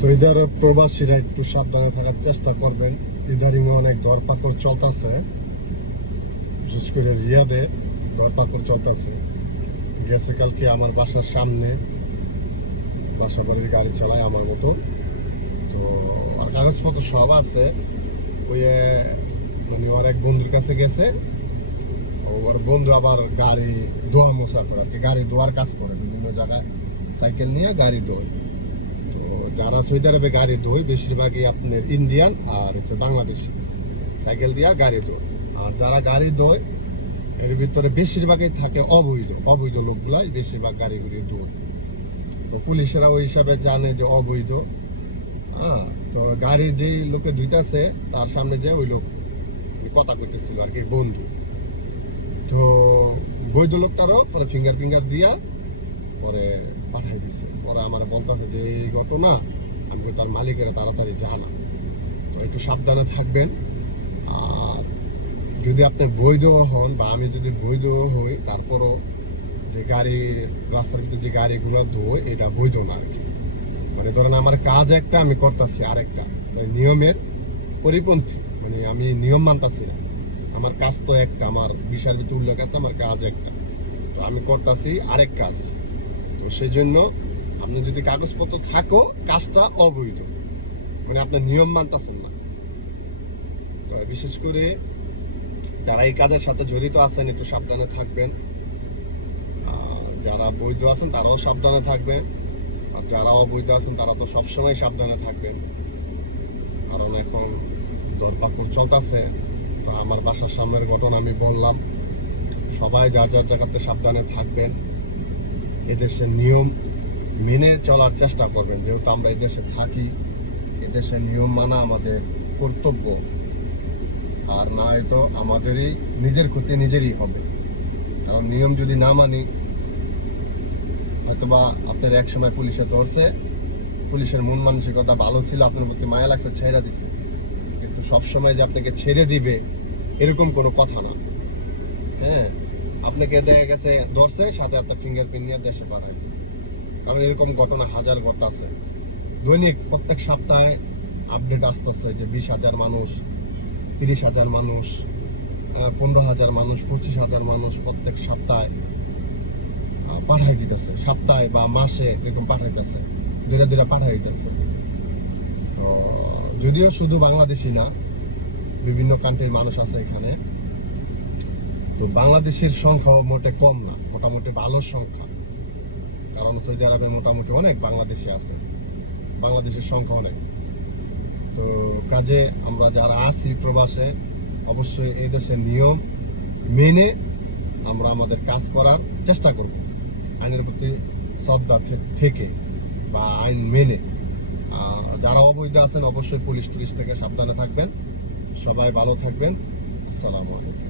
Saudi আরব প্রবাসীরা একটু সাবধানে থাকার চেষ্টা করবেন। ইদারিং অনেক ধরপাকড় চলতেছে, বিশেষ করে রিয়াদে ধরপাকড় চলতেছে। গেছে কালকে আমার বাসার সামনে বাসা বাড়ির গাড়ি চালায় আমার মতো, তো আর কাগজপত্র সব আছে। ওই মানে ওর এক বন্ধুর কাছে গেছে, ওর বন্ধু আবার গাড়ি ধোয়া মোছা করে, আর কি গাড়ি ধোয়ার কাজ করে বিভিন্ন জায়গায়, সাইকেল নিয়ে গাড়ি ধোয়। তো যারা সৌদি আরবে গাড়ি ধোয় বেশিরভাগই আপনার ইন্ডিয়ান আর হচ্ছে বাংলাদেশি, সাইকেল দিয়া গাড়ি ধোয়। আর যারা গাড়ি ধোয় এর ভিতরে বেশিরভাগই থাকে অবৈধ লোকগুলাই বেশিরভাগ গাড়ি ঘুরিয়ে ধোয়। তো পুলিশেরা ওই হিসাবে জানে যে অবৈধ। হ্যাঁ, তো গাড়ি যেই লোকে ধুইতেছে তার সামনে যে ওই লোক কথা কইতেছিল আর কি, বন্ধু। তো বৈধ লোকটারও পরে ফিঙ্গার দিয়া পরে পাঠাই দিছে। পরে আমার বলতেছে যে এই ঘটনা, আমি তার মালিকেরা তাড়াতাড়ি জানা। তো একটু সাবধানে থাকবেন। আর যদি আপনি বৈধ হন বা আমি যদি বৈধ হই, তারপরও যে গাড়ি রাস্তার ভিতরে যে গাড়িগুলো ধোয় এটা বৈধ না আর কি। মানে ধরেন আমার কাজ একটা, আমি করতেছি আরেকটা, নিয়মের পরিপন্থী, মানে আমি নিয়ম মানতাছি না। আমার কাজ তো একটা, আমার বিশাল ভিতরে উল্লেখ আছে, আমার কাজ একটা, তো আমি করতেছি আরেক কাজ। তো সেই জন্য আপনি যদি কাগজপত্র থাকো, কাজটা অবৈধ, মানে আপনার নিয়ম মানতেছেন না। তো বিশেষ করে যারা এই কাজের সাথে জড়িত আছেন একটু সাবধানে থাকবেন। যারা বৈধ আছেন তারাও সাবধানে থাকবেন, আর যারা অবৈধ আছেন তারা তো সবসময় সাবধানে থাকবেন, কারণ এখন ধরপাকড় চলতেছে। তো আমার বাসার সামনের ঘটনা আমি বললাম, সবাই যার যার জায়গাতে সাবধানে থাকবেন। এদেশের নিয়ম মেনে চলার চেষ্টা করবেন, যেহেতু আমরা এদেশে থাকি, এদেশের নিয়ম মানা আমাদের কর্তব্য। আর না হয়তো আমাদেরই নিজের ক্ষতি নিজেরই হবে, কারণ নিয়ম যদি না মানি, হয়তোবা আপনার এক সময় পুলিশে ধরছে, পুলিশের মন মানসিকতা ভালো ছিল, আপনার প্রতি মায়া লাগছে, ছেড়ে দিছে। কিন্তু সবসময় যে আপনাকে ছেড়ে দিবে এরকম কোনো কথা না। হ্যাঁ, আপনাকে দেখা গেছে ধরছে, সাথে আপনার ফিঙ্গারপ্রিন্ট নিয়ে দেশে পাঠায়। কারণ এরকম ঘটনা হাজার ঘটছে। দৈনিক প্রত্যেক সপ্তাহে আপডেট আসতেছে যে 20,000 মানুষ, 30,000 মানুষ, 15,000 মানুষ, 25,000 মানুষ প্রত্যেক সপ্তাহে পাঠাই দিতেছে, সপ্তাহে বা মাসে এরকম পাঠাইতেছে, দূরে পাঠাই দিতেছে। তো যদিও শুধু বাংলাদেশি না, বিভিন্ন কান্ট্রির মানুষ আছে এখানে। তো বাংলাদেশের সংখ্যাও মোটে কম না, মোটামুটি ভালো সংখ্যা, কারণ সৌদি আরবে মোটামুটি অনেক বাংলাদেশি আছে, বাংলাদেশের সংখ্যা অনেক। তো কাজে আমরা যারা আছি প্রবাসে, অবশ্যই এই দেশের নিয়ম মেনে আমরা আমাদের কাজ করার চেষ্টা করব, আইনের প্রতি শ্রদ্ধা থেকে বা আইন মেনে। যারা অবৈধ আছেন অবশ্যই পুলিশ টুলিশ থেকে সাবধানে থাকবেন। সবাই ভালো থাকবেন। আসসালামু আলাইকুম।